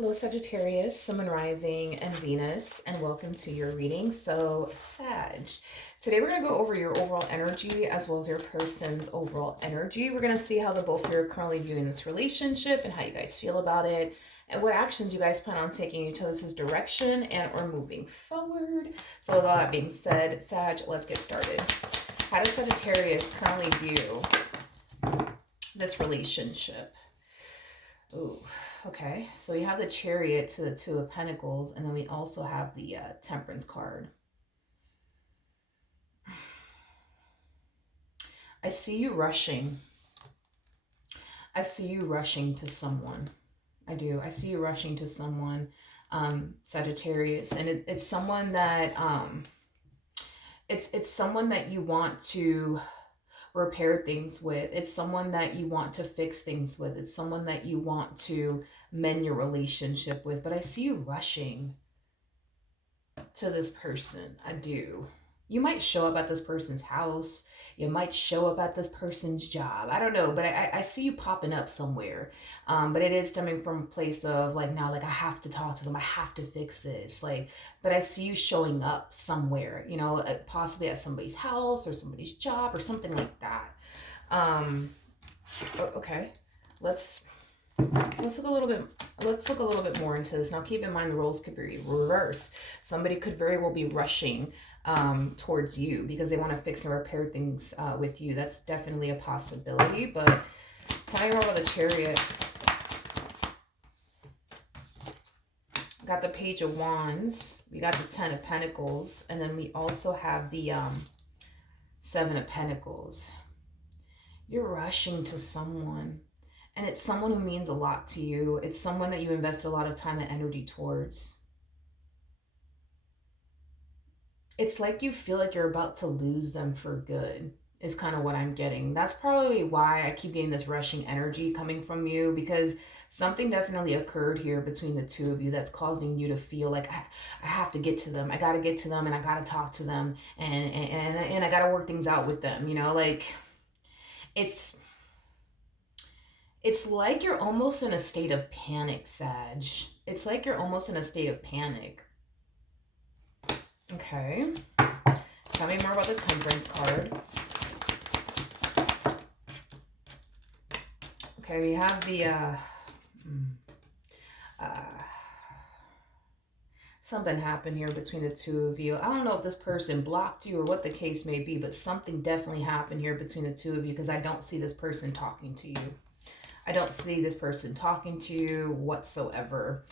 Hello, Sagittarius, Sun, Moon, Rising, and Venus, and welcome to your reading. So, Sag, today we're going to go over your overall energy as well as your person's overall energy. We're going to see how the both of you are currently viewing this relationship and how you guys feel about it, and what actions you guys plan on taking each other's direction and or moving forward. So, with all that being said, Sag, let's get started. How does Sagittarius currently view this relationship? Ooh. Okay, so we have the Chariot to the Two of Pentacles, and then we also have the Temperance card. I see you rushing. I see you rushing to someone. I do. I see you rushing to someone, Sagittarius, and it's someone that it's someone that you want to repair things with. It's someone that you want to fix things with. It's someone that you want to mend your relationship with. But I see you rushing to this person. I do. You might show up at this person's house. You might show up at this person's job. I don't know, but I see you popping up somewhere. But it is stemming from a place of like, now, like, I have to talk to them. I have to fix this. Like, but I see you showing up somewhere, you know, possibly at somebody's house or somebody's job or something like that. Okay, let's look a little bit more into this. Now keep in mind the roles could be reversed. Somebody could very well be rushing towards you because they want to fix and repair things with you. That's definitely a possibility. But tell me more about the Chariot. Got the Page of Wands, we got the Ten of Pentacles, and then we also have the Seven of Pentacles. You're rushing to someone, and it's someone who means a lot to you. It's someone that you invest a lot of time and energy towards. It's like you feel like you're about to lose them for good, is kind of what I'm getting. That's probably why I keep getting this rushing energy coming from you, because something definitely occurred here between the two of you that's causing you to feel like I have to get to them. I got to get to them, and I got to talk to them, and I got to work things out with them, you know, like it's like you're almost in a state of panic, Sag. It's like you're almost in a state of panic. Okay. Tell me more about the Temperance card. Okay, we have the something happened here between the two of you. I don't know if this person blocked you or what the case may be, but something definitely happened here between the two of you, because I don't see this person talking to you. I don't see this person talking to you whatsoever.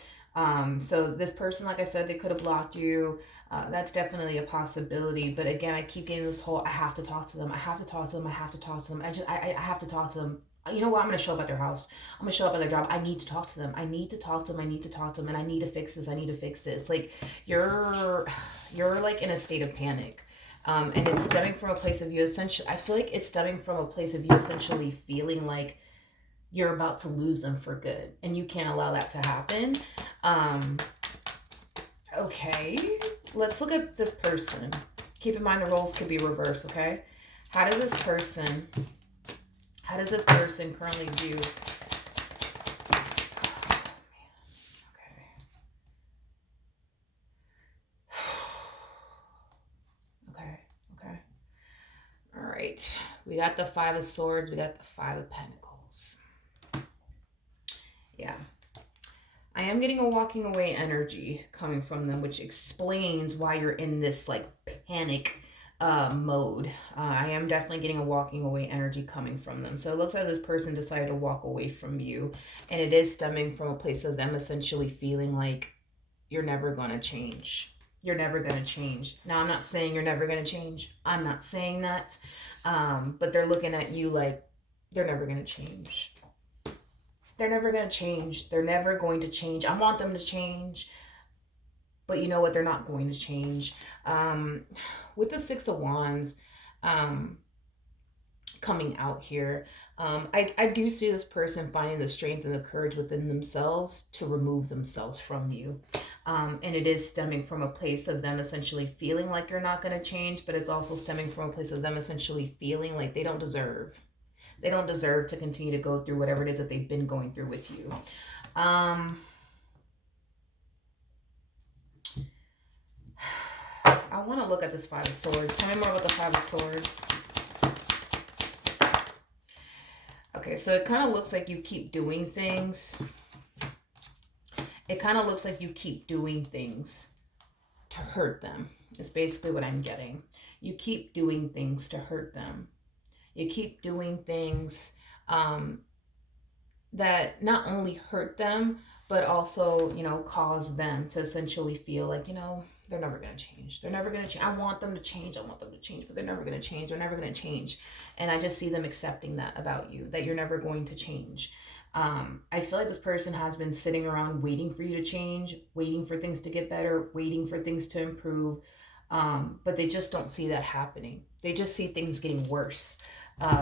So this person, like I said, they could have blocked you. That's definitely a possibility. But again, I keep getting this whole, I have to talk to them. I have to talk to them. I have to talk to them. I have to talk to them. You know what? I'm going to show up at their house. I'm going to show up at their job. I need to talk to them. I need to talk to them. I need to talk to them. And I need to fix this. I need to fix this. Like you're like in a state of panic. And it's stemming from a place of you essentially, I feel like it's stemming from a place of you essentially feeling like you're about to lose them for good, and you can't allow that to happen. Okay, let's look at this person. Keep in mind the roles could be reversed. Okay, how does this person currently view? Okay. All right, we got the Five of Swords, we got the Five of Pentacles. Yeah, I am getting a walking away energy coming from them, which explains why you're in this like panic mode. I am definitely getting a walking away energy coming from them. So it looks like this person decided to walk away from you, and it is stemming from a place of them essentially feeling like you're never going to change. You're never going to change. Now, I'm not saying you're never going to change. I'm not saying that. But they're looking at you like they're never going to change. They're never going to change. They're never going to change. I want them to change. But you know what? They're not going to change. With the Six of Wands coming out here, I do see this person finding the strength and the courage within themselves to remove themselves from you. And it is stemming from a place of them essentially feeling like you're not going to change, but it's also stemming from a place of them essentially feeling like they don't deserve to continue to go through whatever it is that they've been going through with you. want to look at this Five of Swords. Tell me more about the Five of Swords. Okay, so it kind of looks like you keep doing things. It kind of looks like you keep doing things to hurt them. It's basically what I'm getting. You keep doing things to hurt them. You keep doing things that not only hurt them, but also, you know, cause them to essentially feel like, you know, they're never going to change. They're never going to change. I want them to change. I want them to change, but they're never going to change. They're never going to change. And I just see them accepting that about you, that you're never going to change. I feel like this person has been sitting around waiting for you to change, waiting for things to get better, waiting for things to improve. But they just don't see that happening. They just see things getting worse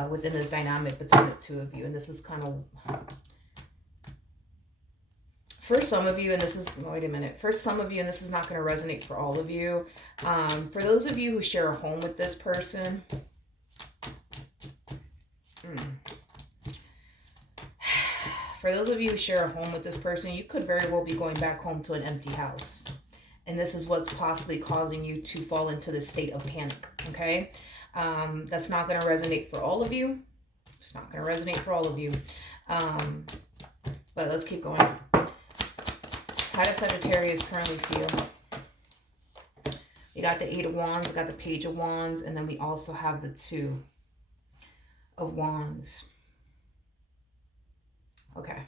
within this dynamic between the two of you. And this is kind of... For some of you, and this is, wait a minute. For some of you, and this is not going to resonate for all of you. For those of you who share a home with this person, for those of you who share a home with this person, you could very well be going back home to an empty house. And this is what's possibly causing you to fall into this state of panic, okay? That's not going to resonate for all of you. It's not going to resonate for all of you. But let's keep going. How does Sagittarius currently feel? We got the Eight of Wands, we got the Page of Wands, and then we also have the Two of Wands. Okay.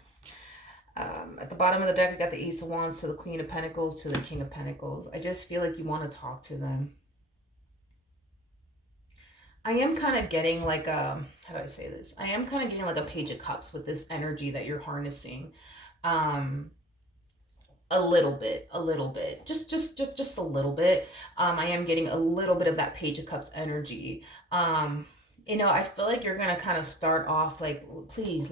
At the bottom of the deck, we got the Ace of Wands to the Queen of Pentacles to the King of Pentacles. I just feel like you want to talk to them. I am kind of getting like a, how do I say this? I am kind of getting like a Page of Cups with this energy that you're harnessing. A little bit, just a little bit. I am getting a little bit of that Page of Cups energy. You know, I feel like you're gonna kind of start off like, please,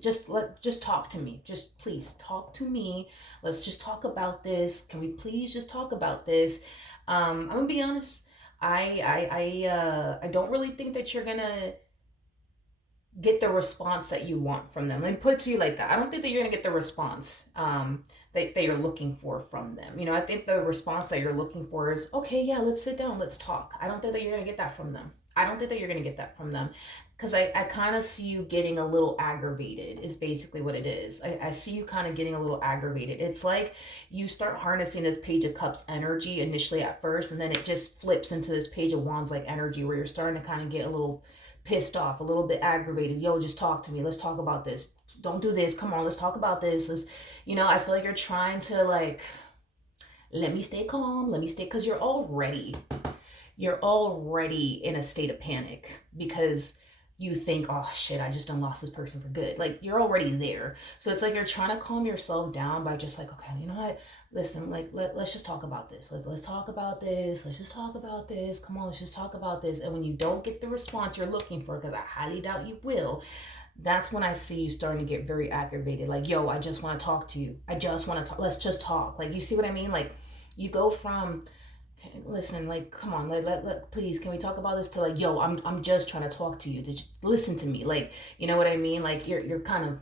just talk to me. Just please talk to me. Let's just talk about this. Can we please just talk about this? I'm gonna be honest. I don't really think that you're gonna get the response that you want from them. Let me put it to you like that. I don't think that you're gonna get the response that you're looking for from them. You know, I think the response that you're looking for is, okay, yeah, let's sit down, let's talk. I don't think that you're gonna get that from them. I don't think that you're gonna get that from them. Because I kind of see you getting a little aggravated is basically what it is. I see you kind of getting a little aggravated. It's like you start harnessing this Page of Cups energy initially at first, and then it just flips into this Page of Wands like energy where you're starting to kind of get a little pissed off, a little bit aggravated. Yo, just talk to me. Let's talk about this. Don't do this. Come on, let's talk about this. You know, I feel like you're trying to like, let me stay calm. Let me stay, because you're already in a state of panic because you think, oh shit, I just done lost this person for good. Like you're already there. So it's like you're trying to calm yourself down by just like, okay, you know what? Listen, like let's just talk about this. Let's talk about this. Let's just talk about this. Come on, let's just talk about this. And when you don't get the response you're looking for, because I highly doubt you will, that's when I see you starting to get very aggravated. Like, yo, I just want to talk to you. I just want to talk. Let's just talk. Like, you see what I mean? Like, you go from, listen, like, come on, please, can we talk about this, to like, yo, I'm just trying to talk to you. Just listen to me. Like, you know what I mean? Like, you're kind of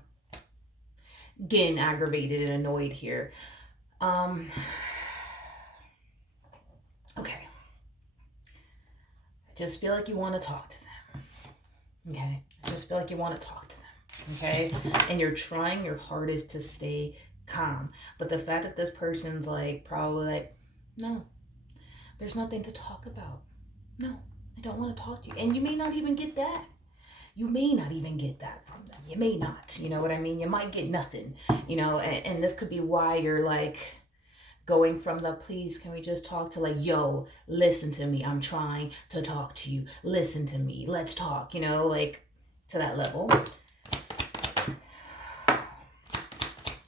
getting aggravated and annoyed here. Okay. I just feel like you want to talk to them. Okay. I just feel like you want to talk to them. Okay. And you're trying your hardest to stay calm. But the fact that this person's like, probably like, no, there's nothing to talk about. No, I don't want to talk to you. And you may not even get that. You may not even get that from them. You may not. You know what I mean? You might get nothing. You know, and this could be why you're like going from the please can we just talk to like, yo, listen to me. I'm trying to talk to you. Listen to me. Let's talk. You know, like to that level.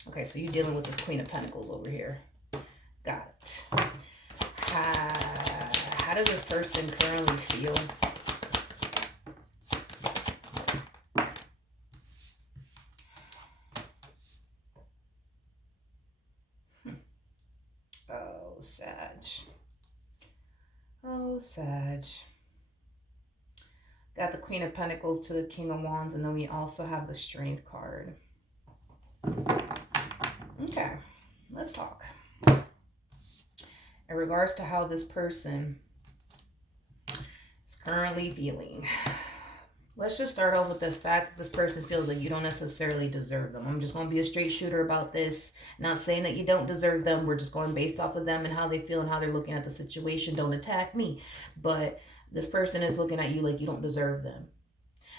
Okay, so you're dealing with this Queen of Pentacles over here. Got it. How does this person currently feel? Oh, Sag. Oh, Sag. Got the Queen of Pentacles to the King of Wands, and then we also have the Strength card. Okay, let's talk. in regards to how this person is currently feeling. Let's just start off with the fact that this person feels like you don't necessarily deserve them. I'm just going to be a straight shooter about this. Not saying that you don't deserve them. We're just going based off of them and how they feel and how they're looking at the situation. Don't attack me. But this person is looking at you like you don't deserve them.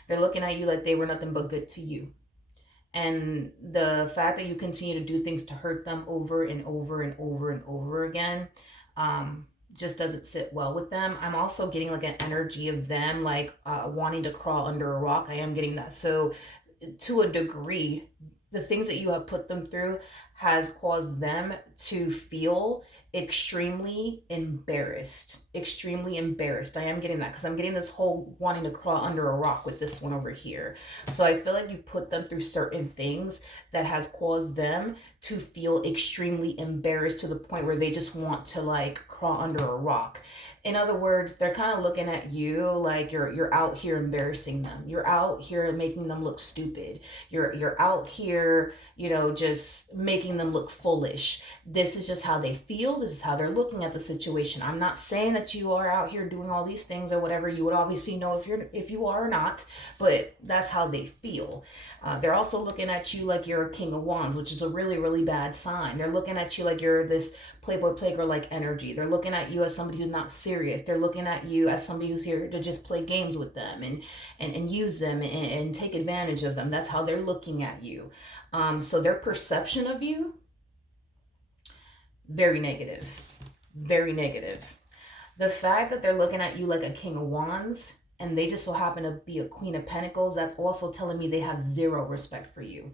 They're looking at you like they were nothing but good to you. And the fact that you continue to do things to hurt them over and over and over and over again, just doesn't sit well with them. I'm also getting like an energy of them like wanting to crawl under a rock. I am getting that. So to a degree, the things that you have put them through has caused them to feel extremely embarrassed. Extremely embarrassed. I am getting that because I'm getting this whole wanting to crawl under a rock with this one over here. So I feel like you've put them through certain things that has caused them to feel extremely embarrassed to the point where they just want to like crawl under a rock. In other words, they're kind of looking at you like you're out here embarrassing them. You're out here making them look stupid. You're out here, you know, just making them look foolish. This is just how they feel. This is how they're looking at the situation. I'm not saying that you are out here doing all these things or whatever. You would obviously know if you are or not, but that's how they feel. They're also looking at you like you're a king of wands, which is a really, really bad sign. They're looking at you like you're this playboy playgirl like energy. They're looking at you as somebody who's not serious. They're looking at you as somebody who's here to just play games with them and use them and take advantage of them. That's how they're looking at you. So their perception of you, very negative. Very negative. The fact that they're looking at you like a king of wands and they just so happen to be a queen of pentacles, that's also telling me they have zero respect for you.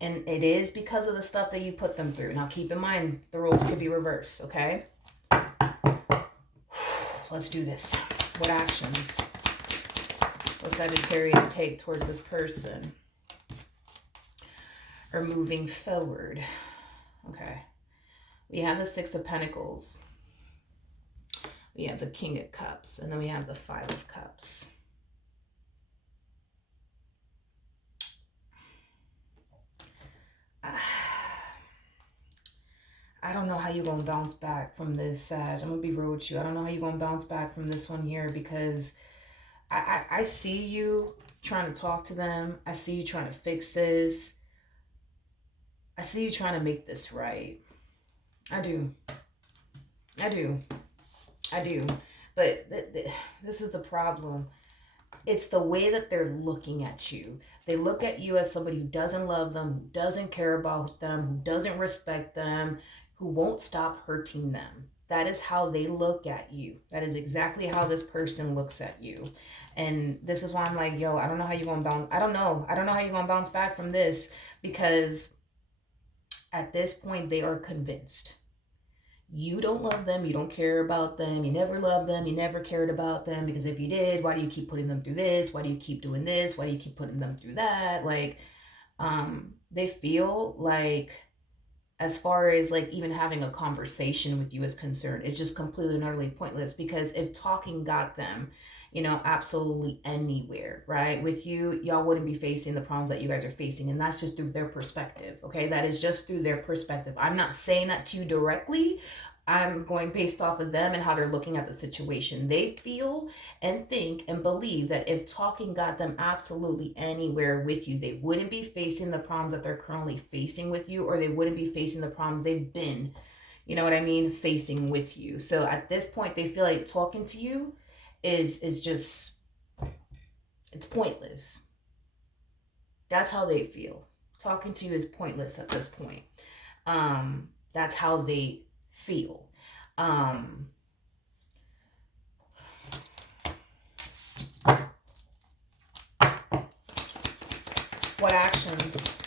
And it is because of the stuff that you put them through. Now keep in mind, the roles could be reversed, okay? Let's do this. What actions will Sagittarius take towards this person? Or moving forward? Okay. We have the Six of Pentacles. We have the King of Cups. And then we have the Five of Cups. I don't know how you're going to bounce back from this, Sag. I'm going to be real with you. I don't know how you're going to bounce back from this one here because I see you trying to talk to them. I see you trying to fix this. I see you trying to make this right. I do. I do. I do. But this is the problem. It's the way that they're looking at you. They look at you as somebody who doesn't love them, who doesn't care about them, who doesn't respect them, who won't stop hurting them. That is how they look at you. That is exactly how this person looks at you. And this is why I'm like, yo, I don't know how you're going to bounce. I don't know how you're going to bounce back from this because at this point they are convinced. You don't love them. You don't care about them. You never loved them. You never cared about them because if you did, why do you keep putting them through this? Why do you keep doing this? Why do you keep putting them through that? Like, they feel like as far as like even having a conversation with you is concerned, it's just completely and utterly pointless because if talking got them, you know, absolutely anywhere, right? With you, y'all wouldn't be facing the problems that you guys are facing. And that's just through their perspective, okay? That is just through their perspective. I'm not saying that to you directly. I'm going based off of them and how they're looking at the situation. They feel and think and believe that if talking got them absolutely anywhere with you, they wouldn't be facing the problems that they're currently facing with you, or they wouldn't be facing the problems they've been, you know what I mean, facing with you. So at this point, they feel like talking to you is just, it's pointless. That's how they feel. Talking to you is pointless at this point. That's how they feel. What actions?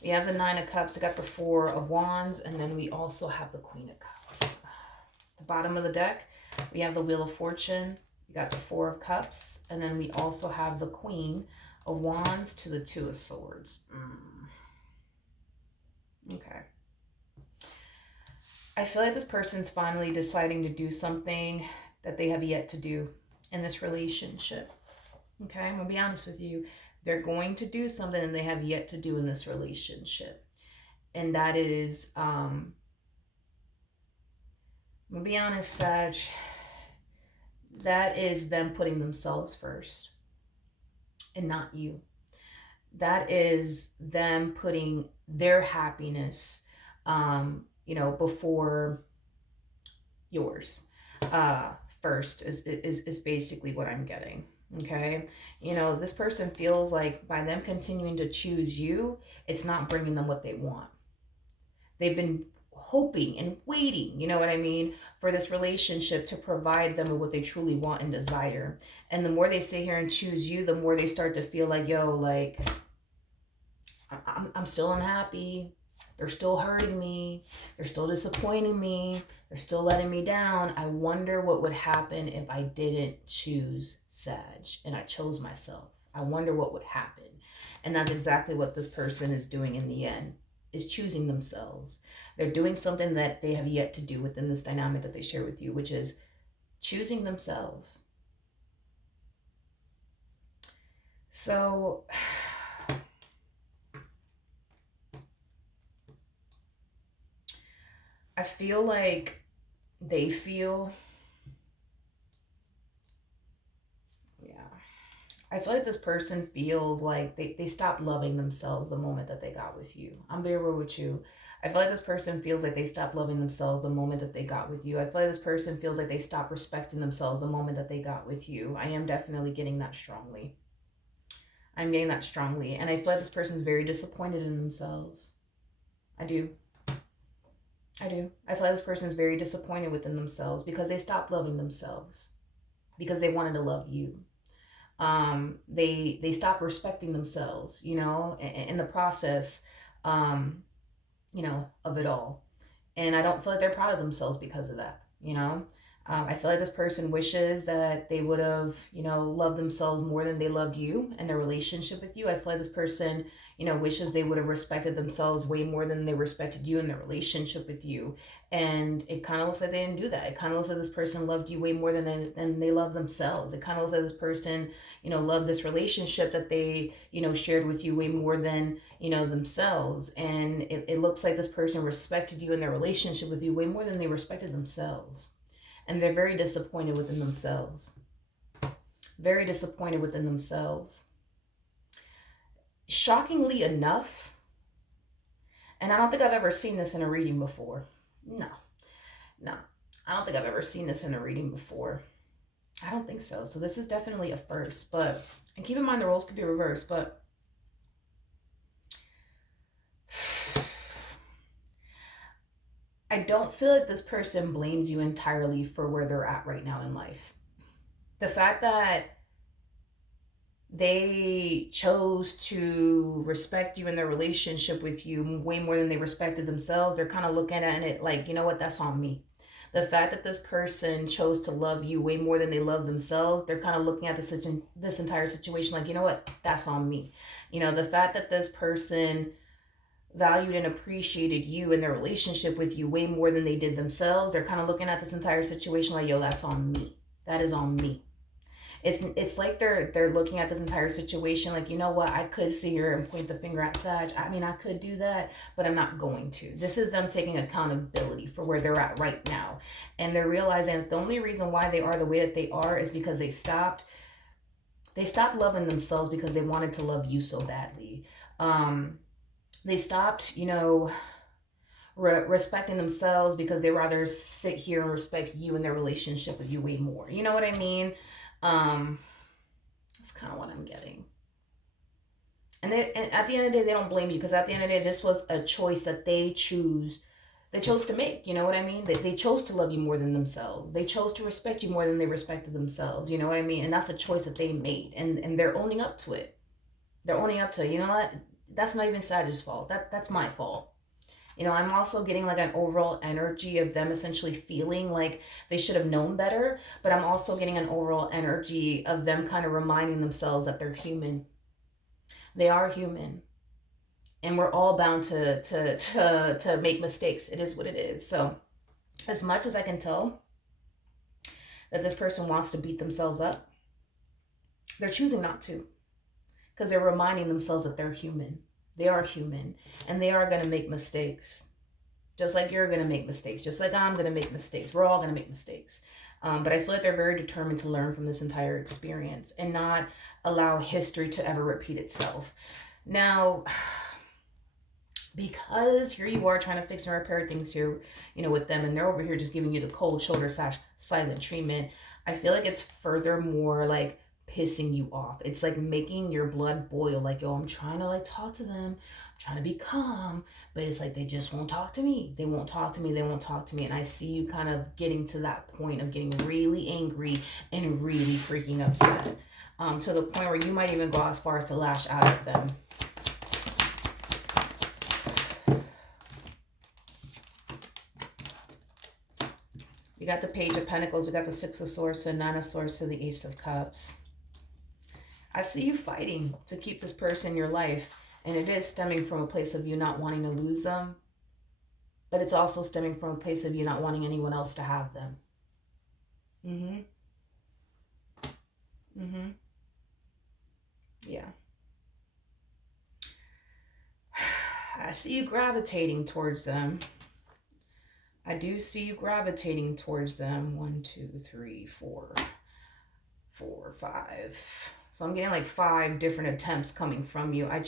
We have the Nine of Cups. We got the Four of Wands, and then we also have the Queen of Cups. The bottom of the deck, we have the Wheel of Fortune. We got the Four of Cups, and then we also have the Queen of Wands to the Two of Swords. Okay. I feel like this person's finally deciding to do something that they have yet to do in this relationship. Okay, I'm going to be honest with you. They're going to do something that they have yet to do in this relationship. And that is, I'm gonna be honest, Sag, that is them putting themselves first and not you. That is them putting their happiness, before yours. Uh, First is basically what I'm getting. Okay. This person feels like by them continuing to choose you, it's not bringing them what they want. They've been hoping and waiting, you know what I mean, for this relationship to provide them with what they truly want and desire. And the more they sit here and choose you, the more they start to feel like, yo, like, I'm still unhappy. They're still hurting me. They're still disappointing me. They're still letting me down. I wonder what would happen if I didn't choose Sag and I chose myself. I wonder what would happen. And that's exactly what this person is doing in the end, is choosing themselves. They're doing something that they have yet to do within this dynamic that they share with you, which is choosing themselves. So I feel like they feel, yeah, I feel like this person feels like they stopped loving themselves the moment that they got with you. I'm being real with you. I feel like this person feels like they stopped loving themselves the moment that they got with you. I feel like this person feels like they stopped respecting themselves the moment that they got with you. I am definitely getting that strongly. I'm getting that strongly. And I feel like this person's very disappointed in themselves. I do. I do. I feel like this person is very disappointed within themselves because they stopped loving themselves because they wanted to love you. They stopped respecting themselves, in the process, of it all. And I don't feel like they're proud of themselves because of that. I feel like this person wishes that they would have, loved themselves more than they loved you and their relationship with you. I feel like this person, wishes they would have respected themselves way more than they respected you and their relationship with you. And it kind of looks like they didn't do that. It kind of looks like this person loved you way more than they love themselves. It kind of looks like this person, loved this relationship that they, shared with you way more than, themselves. And it looks like this person respected you and their relationship with you way more than they respected themselves. And they're very disappointed within themselves. Very disappointed within themselves. Shockingly enough, and I don't think I've ever seen this in a reading before. No. I don't think I've ever seen this in a reading before. I don't think so. So this is definitely a first. And keep in mind the roles could be reversed, but I don't feel like this person blames you entirely for where they're at right now in life. The fact that they chose to respect you in their relationship with you way more than they respected themselves, they're kind of looking at it like, you know what, that's on me. The fact that this person chose to love you way more than they love themselves, they're kind of looking at this entire situation like, you know what, that's on me. The fact that this person valued and appreciated you and their relationship with you way more than they did themselves, they're kind of looking at this entire situation like, yo, that's on me. That is on me. It's like they're looking at this entire situation like, you know what, I could sit here and point the finger at Sag. I mean, I could do that, but I'm not going to. This is them taking accountability for where they're at right now. And they're realizing that the only reason why they are the way that they are is because they stopped loving themselves because they wanted to love you so badly. They stopped, respecting themselves because they rather sit here and respect you and their relationship with you way more. You know what I mean? That's kind of what I'm getting. And at the end of the day, they don't blame you because at the end of the day, this was a choice that they chose to make. You know what I mean? They chose to love you more than themselves. They chose to respect you more than they respected themselves. You know what I mean? And that's a choice that they made, and they're owning up to it. They're owning up to it. You know what? That's not even Sag's fault. That's my fault. I'm also getting like an overall energy of them essentially feeling like they should have known better, but I'm also getting an overall energy of them kind of reminding themselves that they're human. They are human. And we're all bound to make mistakes. It is what it is. So as much as I can tell that this person wants to beat themselves up, they're choosing not to because they're reminding themselves that they're human. They are human, and they are going to make mistakes. Just like you're going to make mistakes, just like I'm going to make mistakes. We're all going to make mistakes. But I feel like they're very determined to learn from this entire experience and not allow history to ever repeat itself. Now, because here you are trying to fix and repair things here, with them, and they're over here just giving you the cold shoulder / silent treatment, I feel like it's furthermore like pissing you off. It's like making your blood boil. Like, yo, I'm trying to like talk to them, I'm trying to be calm, but it's like they just won't talk to me. They won't talk to me. They won't talk to me. And I see you kind of getting to that point of getting really angry and really freaking upset, to the point where you might even go as far as to lash out at them. We got the Page of Pentacles, we got the Six of Swords, the Nine of Swords, to the Ace of Cups. I see you fighting to keep this person in your life, and it is stemming from a place of you not wanting to lose them, but it's also stemming from a place of you not wanting anyone else to have them. Yeah. I see you gravitating towards them. I do see you gravitating towards them. 1, 2, 3, 4, 5. So I'm getting like 5 different attempts coming from you. I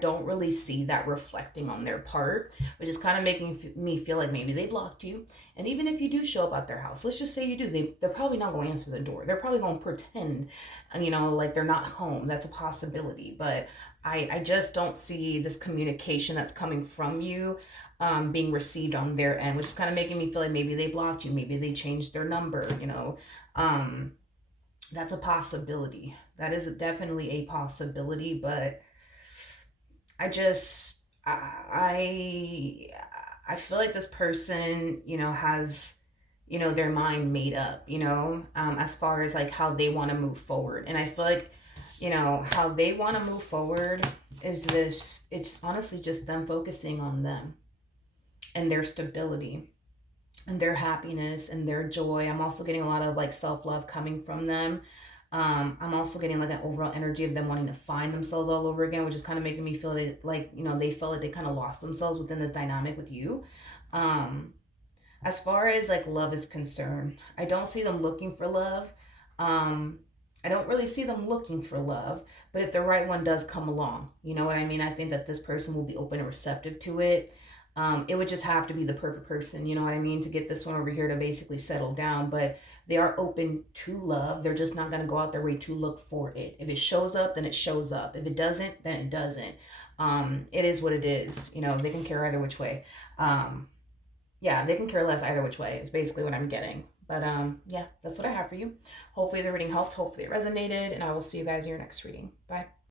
don't really see that reflecting on their part, which is kind of making me feel like maybe they blocked you. And even if you do show up at their house, let's just say you do, they're probably not going to answer the door. They're probably going to pretend, like they're not home. That's a possibility. But I just don't see this communication that's coming from you being received on their end, which is kind of making me feel like maybe they blocked you. Maybe they changed their number, That's a possibility. That is definitely a possibility, but I feel like this person, has, their mind made up, as far as like how they want to move forward. And I feel like, how they want to move forward is this, it's honestly just them focusing on them and their stability and their happiness and their joy. I'm also getting a lot of like self-love coming from them. I'm also getting like an overall energy of them wanting to find themselves all over again, which is kind of making me feel like, they felt like they kind of lost themselves within this dynamic with you. As far as like love is concerned, I don't see them looking for love. I don't really see them looking for love, but if the right one does come along, you know what I mean? I think that this person will be open and receptive to it. It would just have to be the perfect person, you know what I mean, to get this one over here to basically settle down. But they are open to love. They're just not going to go out their way to look for it. If it shows up, then it shows up. If it doesn't, then it doesn't. It is what it is. They can care either which way. Yeah, they can care less either which way is basically what I'm getting. But yeah, that's what I have for you. Hopefully the reading helped. Hopefully it resonated. And I will see you guys in your next reading. Bye.